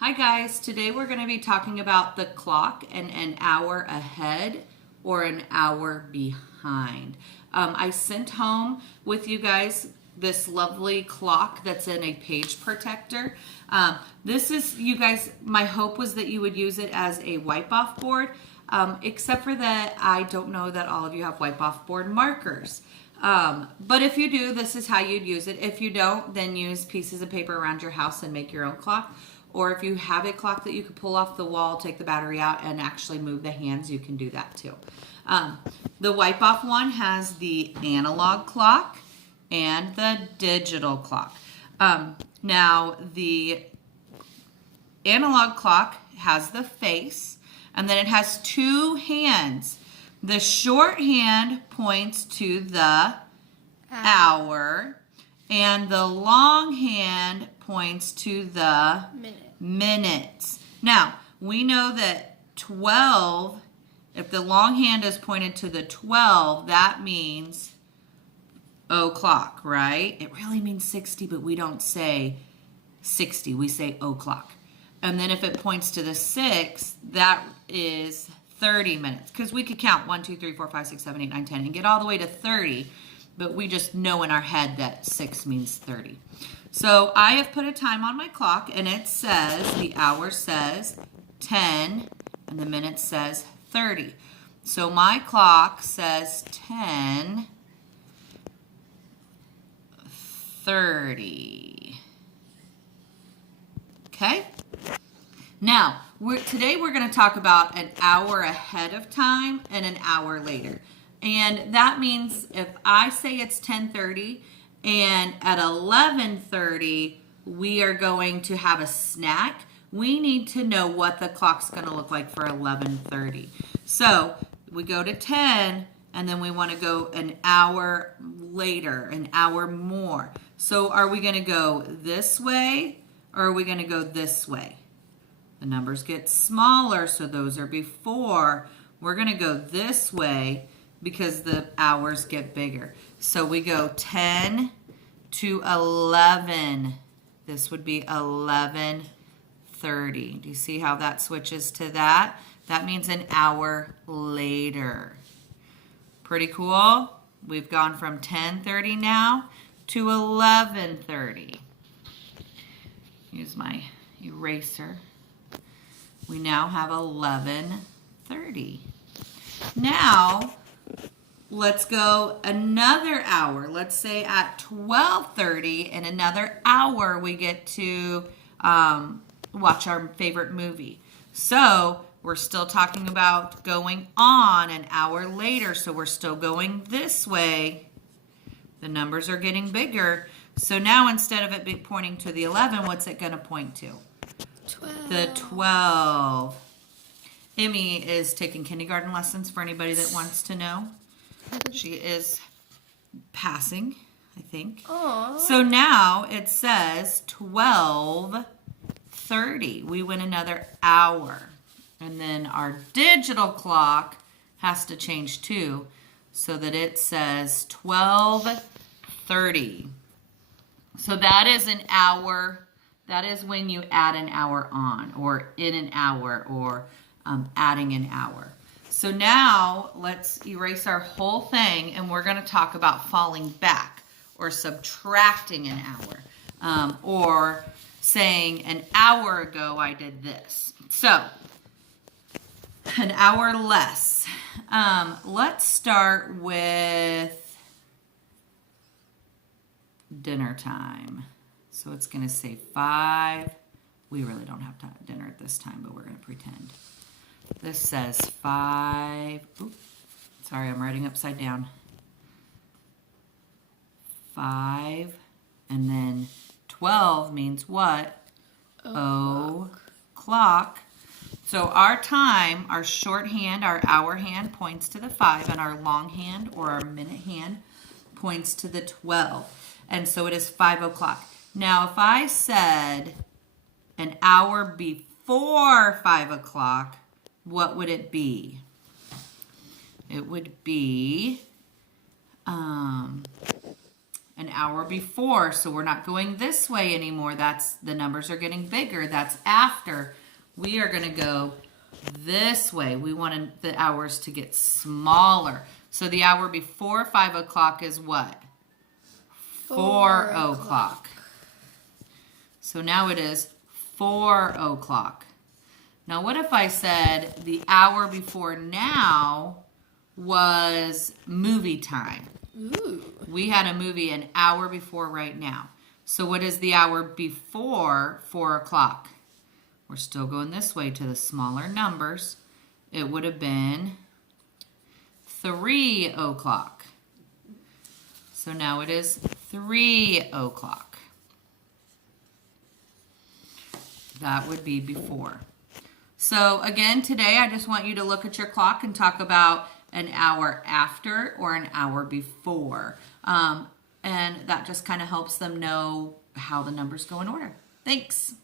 Hi guys, today we're going to be talking about the clock and an hour ahead or an hour behind. I sent home with you guys this lovely clock that's in a page protector. This is, you guys, my hope was that you would use it as a wipe off board, except for that I don't know that all of you have wipe off board markers. But if you do, this is how you'd use it. If you don't, then use pieces of paper around your house and make your own clock. Or if you have a clock that you could pull off the wall, take the battery out, and actually move the hands, you can do that too. The wipe off one has the analog clock and the digital clock. Now, the analog clock has the face, and then it has two hands. The short hand points to the hour, and the long hand points to the minutes. Now, we know that 12, if the long hand is pointed to the 12, that means o'clock, right? It really means 60, but we don't say 60, we say o'clock. And then if it points to the 6, that is 30 minutes. Because we could count 1, 2, 3, 4, 5, 6, 7, 8, 9, 10 and get all the way to 30. But we just know in our head that 6 means 30. So I have put a time on my clock, and it says, the hour says 10, and the minute says 30. So my clock says 10:30. Okay? Now, today we're going to talk about an hour ahead of time and an hour later. And that means if I say it's 10:30 and at 11:30 we are going to have a snack, we need to know what the clock's going to look like for 11:30. So we go to 10 and then we want to go an hour later, an hour more. So are we going to go this way or are we going to go this way? The numbers get smaller, so those are before. We're going to go this way because the hours get bigger. So we go 10 to 11. This would be 11:30. Do you see how that switches to that? That means an hour later. Pretty cool? We've gone from 10:30 now to 11:30. Use my eraser. We now have 11:30. Now, let's go another hour. Let's say at 12:30, in another hour, we get to watch our favorite movie. So we're still talking about going on an hour later. So we're still going this way. The numbers are getting bigger. So now instead of it pointing to the 11, what's it going to point to? 12. The 12. Emmy is taking kindergarten lessons for anybody that wants to know. She is passing, I think. Aww. So now it says 12:30. We went another hour. And then our digital clock has to change too, so that it says 12:30. So that is an hour. That is when you add an hour on, or in an hour, or adding an hour. So now let's erase our whole thing, and we're going to talk about falling back or subtracting an hour, or saying an hour ago I did this. So an hour less. Let's start with dinner time. So it's going to say 5. We really don't have dinner at this time, but we're going to pretend. This says 5. Oops, sorry, I'm writing upside down. 5. And then 12 means what? O'clock. So our time, our short hand, our hour hand points to the 5, and our long hand or our minute hand points to the 12. And so it is 5 o'clock. Now, if I said an hour before 5 o'clock, what would it be? It would be An hour before, so we're not going this way anymore. That's the numbers are getting bigger. That's after. We are going to go this way. We want the hours to get smaller. So the hour before 5 o'clock is what? 4 o'clock. So now it is 4 o'clock. Now what if I said the hour before now was movie time? Ooh. We had a movie an hour before right now. So what is the hour before 4 o'clock? We're still going this way to the smaller numbers. It would have been 3 o'clock. So now it is 3 o'clock. That would be before. So again, today I just want you to look at your clock and talk about an hour after or an hour before. And that just kind of helps them know how the numbers go in order. Thanks.